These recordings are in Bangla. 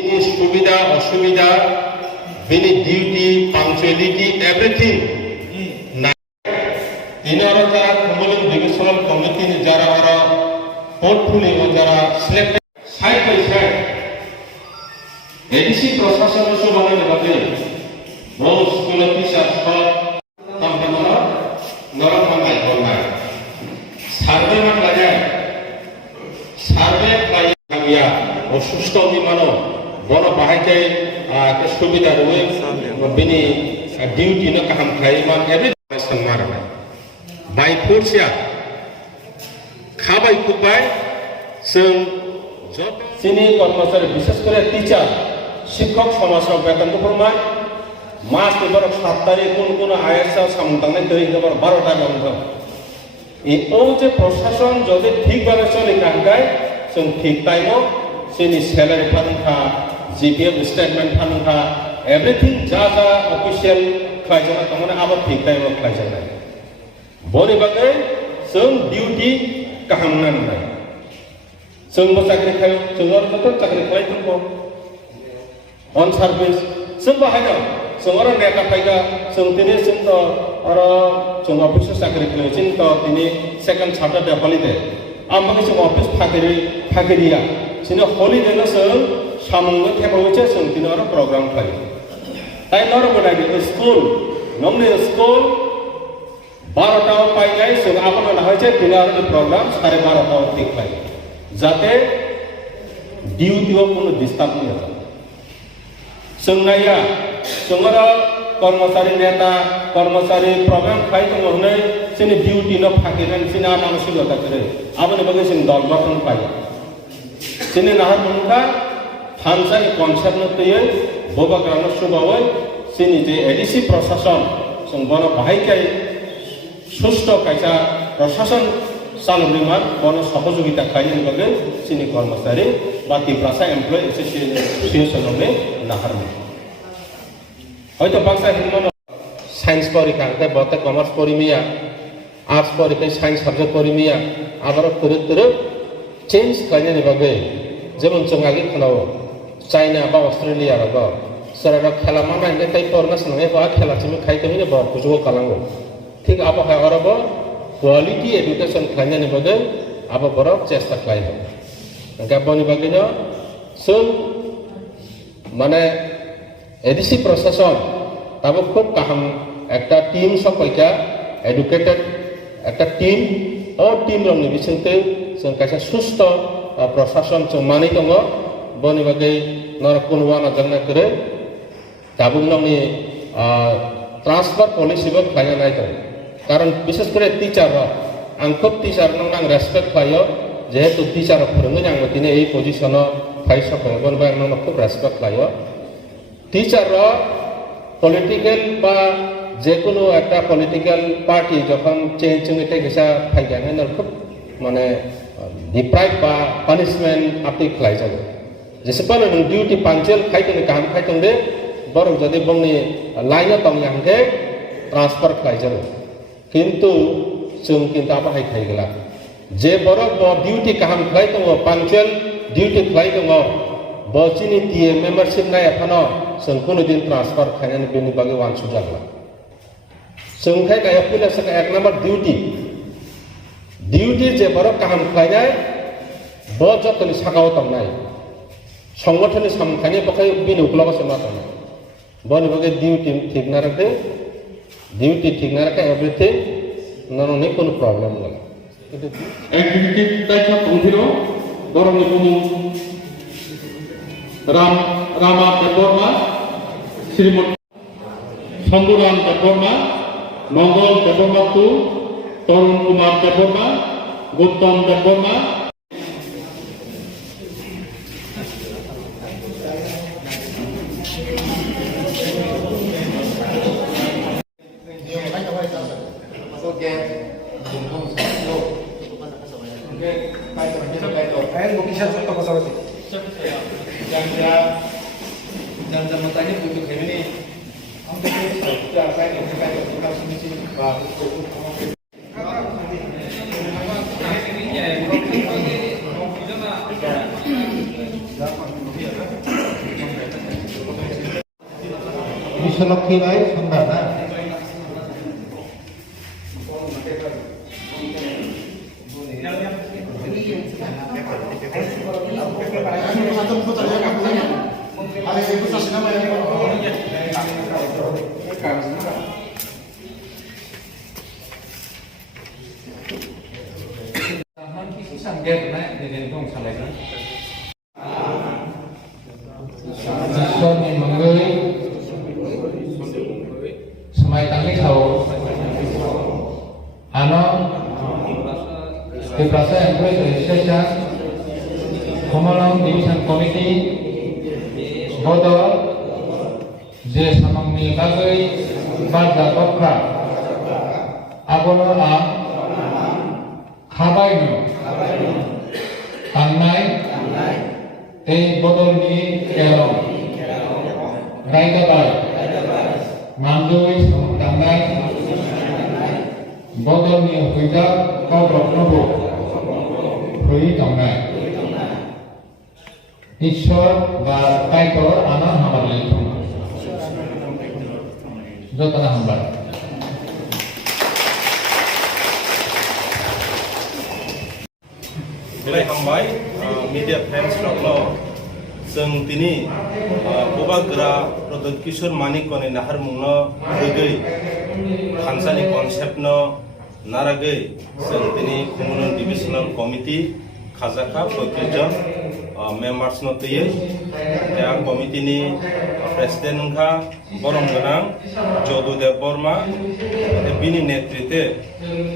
Ini সুবিধা অসুবিধা, ini duty, punctuality, everything. Nah, ini orang cara kemudian divisional committee ni jara orang portfolio jara select side by side. Edisi proses itu mana ni bagai, mau sekolah teacher start sampai mana, orang mana orang, survey mana lagi, survey lagi kaya, অসুস্থ বিমানো বড় বাহাইতে সুবিধা রয়েছে বিনি ডিউটি না কাহাম খাইমা এভরিথিং মারনা বাই ফোর্সিয়া খাবাই খুবাই जों যত সিনি কর্মচারী বিশেষ করে টিচার শিক্ষক সমাজের বেতন ফরমায় মাস এবার 7 তারিখ কোন আইএসএ সামতানে তৈরি এবার 12টা বন্ধ এই যে প্রশাসন যদি ঠিকভাবে চলে কাঙ্গায় जों ঠিক টাইমও sini salary phanungkha GPF statement phanungkha everything ja official khlaijana tamane abo thik time khlaijana boni bagai जों duty kahamnan nai जों bo chakri khayo जों or chakri khai thungko on service जों bahaya जों or neka paiga जों tini जों to aro जों office chakri khayo jin to tini second Saturday holiday amagi जों office phagiriya sini holiday na sel samung ke bawaja sel tino orang program kali. Tapi orang boleh di school, nomni school 12 tahun pakai sel apa nak haji tino orang program 12.5 tahun tik pakai. Jate duty pun disturb ni ada. Senggaya, senggara kormosari neta, kormosari program pakai tu orang sini duty na pakai dan sini apa masih ada kerja. Apa ni bagai sini dal batan pakai. Sini nahar muka, hamsa ini konsep nanti ya, boba kerana subawai, sini je edisi prosesan, sengbono bahagiai, susto kaisa prosesan sangliman, bono sahojogita kaya ni bagai, sini kormosari, bati prasa employee association ni nahar muka. Itu bangsa himano, science pori kante, bote commerce pori miya, arts pori kai science subject pori miya, agar turut change kaya ni bagai. যেমন চঙ্গাগি খেলাও চাইনা বা অস্ট্রেলিয়া বা সারা খেলা মানা ইনকে তাই পরনা সঙ্গে বা খেলা চিমি খাইতে হইনে বা কুজো কালাঙ্গো ঠিক আবো হয় অরব কোয়ালিটি এডুকেশন খাইনে বগে আবো বড় চেষ্টা খাইব গাবনি বাগিন সব মানে এডিসি প্রশাসন তাবো খুব কাহাম একটা টিম সবাইকা এডুকেটেড একটা টিম ও টিম রংনি বিসংতে जों kaisa সুস্থ প্রশাসন जों mani tongo boni bagai nor kunwana jangna kore tabung nongni transfer policy bo khaya nai to karon বিশেষ করে টিচার ang খুব teacher nang nang respect khayo jehetu teacher phorongni ang tine ei position phai sakai bon ba nang খুব respect khayo টিচার পলিটিক্যাল বা যে কোনো একটা পলিটিক্যাল পার্টি যখন চেঞ্জ হইতে গেছা ফাইগানে নর খুব মানে deprive বা punishment আপনি খাই যাবে যেসেপান নং ডিউটি পাঞ্চুয়াল খাইতে কাম খাইতে দে বরং যদি বংনি লাইনে তং ইয়াংকে ট্রান্সফার খাই যাবে কিন্তু जों কিন্তু আপা হাই খাই গেলা যে বড় ডিউটি কাম খাই দङ পাঞ্চুয়াল ডিউটি খাই দङ বচিনি টিএ মেম্বারশিপ নাই এখানো जों কোনো দিন ট্রান্সফার খাইনে বেনি বাগে ওয়ান সুজাগলা जों খাই গায় পুলা সকা এক নাম্বার ডিউটি যে বড় কাম খাইনাই ব যতনি সাকাও তংনাই সংগঠননি সামখানি পখাই বিনি উপলগছে না তংনাই বনি বগে ডিউটি ঠিক না রাখে এভরিথিং নননি কোনো প্রবলেম নাই এক্সিকিউটিভ দায়িত্ব পৌঁছিল বরংনি বুমু রামা দেববর্মা শ্রীমতী শম্ভুরাম দেববর্মা মঙ্গল দেববর্মা তরুণ Kumar Debbarma Gautam Debbarma dan matanya untuk ini sudah saya kita sini Pak Bishwalakshmi রায় সন্ধ্যা না Son mọi người Semai tangli thầu Ano Di Prasa Employee Association Komalong Division Committee Bodo Je Samangni Bagai Barda Tokra Abono Ang Khabai No Tangnai Ei Bodol Ni Kelong Raikabai Mandui Tangnai Bodol Ni Huida Kobrok Nobo Hui Tangnai Ishwar Ba Kaitor Anak Hamar Lintong Jotana Hambar Mulai hambai media friends loklo seng tini boba gera Prodot Kishore Manik kone nahar mungno degei hansani konsep no naragei seng tini Khumulung Divisional Committee khajaka 25 jon members no tuye ya committee ni president ungkha borong ganang Jodu Dev Burma bini netritwe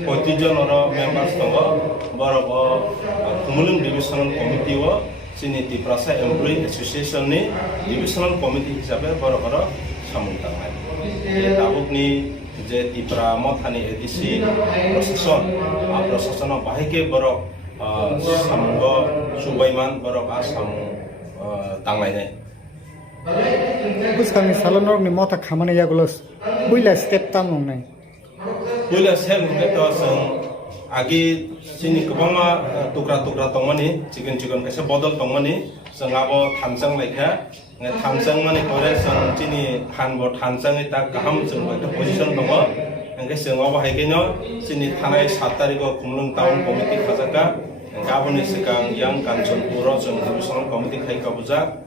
25 jon oro members tongo borok Khumulung Divisional Committee o sini di Prasa Employee Association ni Divisional Committee hisabe borok oro samung tangnai tabuk ni je di Pramothani edisi proseson bahike borok samunggo subaiman borok samung tanglai nai Buskang salonor ni mota khamane yagulos buila step tam nai buila sel ngeto seng agi sini kebama tukra tongmani chicken kaisa bodol tongmani seng abo thamsang laikha nge thamsang mani kore seng sini hanbo thamsang ita kaham seng eta position tongo nge seng abo haikeno sini thanai 7 tariko Khumulung Town Committee khajaka gaboni sikang yang Kanchanpuro seng divisional committee khai kabujak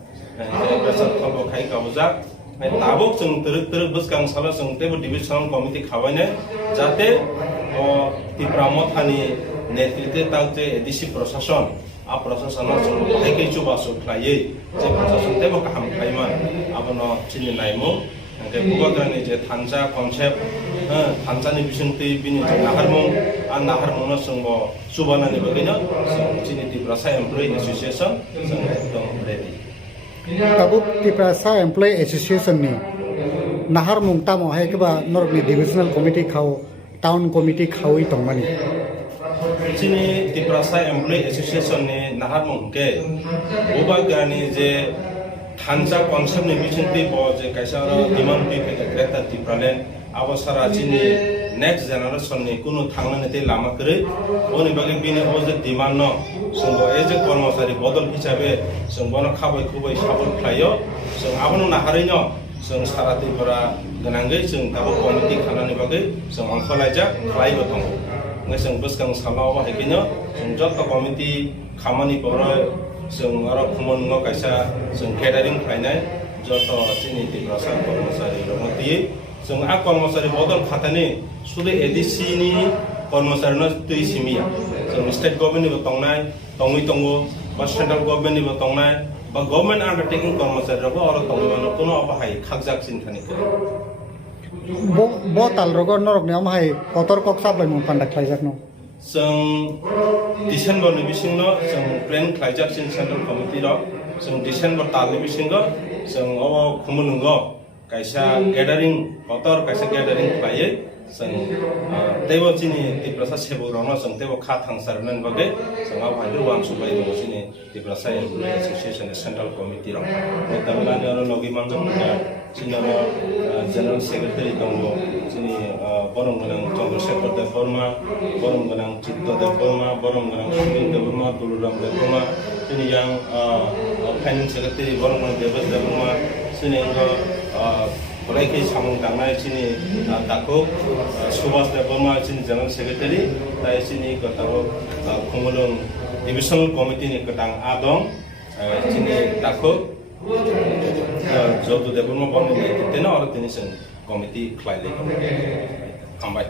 besar tholbo khai kabujak tabuk seng teruk buskang sala seng tebo divisional committee khawaine jate di Pramothani netritwe tangte edisi prosason prosason haike chuba su khlaiye je prosason tebo kaham khlaiman abono chini naimo ke bugagrani je thansa concept thansani bisingtui bini naharmung no sungbo subanani bagino chini di Prasa Employee Association sung ekdom ready tabuk ti Prasa Employee Association ni nahar mung tamo hai keba norok ni divisional committee khao town committee khawi tongmani sini di Prasa Employee Association ni nahar mung ke bugagrani je thansa concept ni bisingtui bo je kaisa demand bi ke greta di pralen abosara chini next generation ni kuno thangnani te lama kre oni bagi bini oje demand no sungbo eje kormosari bodol hisabe sungbono khabai khubai sabul khlayo sung abono naharino sung sarati pora ganangge sung tabo committee khanani bagi sung angkholaija khlaibo tong nge sung buskang salawa haikino sung jotto committee khamani pora sung aro Khumulung kaisa sung catering khlainai jotto chini di Prasa kormosari romoti sung kormosari bodol khatani sude edisi ni kormosari no tui simia sung state government ni tongnai tongui tongo ba central government ni tongnai ba government undertaking kormosari ro oro tongui mano kono abahai khagjak sinthani kre bo tal rogo norok ni amhai kotor kok sablai mung pandak khlaijak no sung December ni bisingno sung plan khlaijak sin central committee ro sung December tal ni bisingo sung obo Khumulung kaisa gathering kotor kaisa gathering khlaiye sung tebo chini di Prasa sebo rono sung tebo kha thangsarnan bage sung abhai wan subai do chini di Prasa Employee Association central committee ro tamilani aro logi mangam Sinaro General Secretary Tongo, sini Borong Ganang Chandrasekhar Dev Burma, Borong Ganang Chitto Dev Burma, Borong Ganang Sunil Dev Burma, Tuluram Dev Burma, sini yang Finance Secretary Borong Ganang Dev Burma, sini yang Oleh samung tangnai sini takuk Subhas Devarma sini General Secretary, tai sini ketaro Khumulung Divisional Committee ni ketang adong sini takuk Jotu Devarma Bond ni tena organization committee klai lagi. Kambai.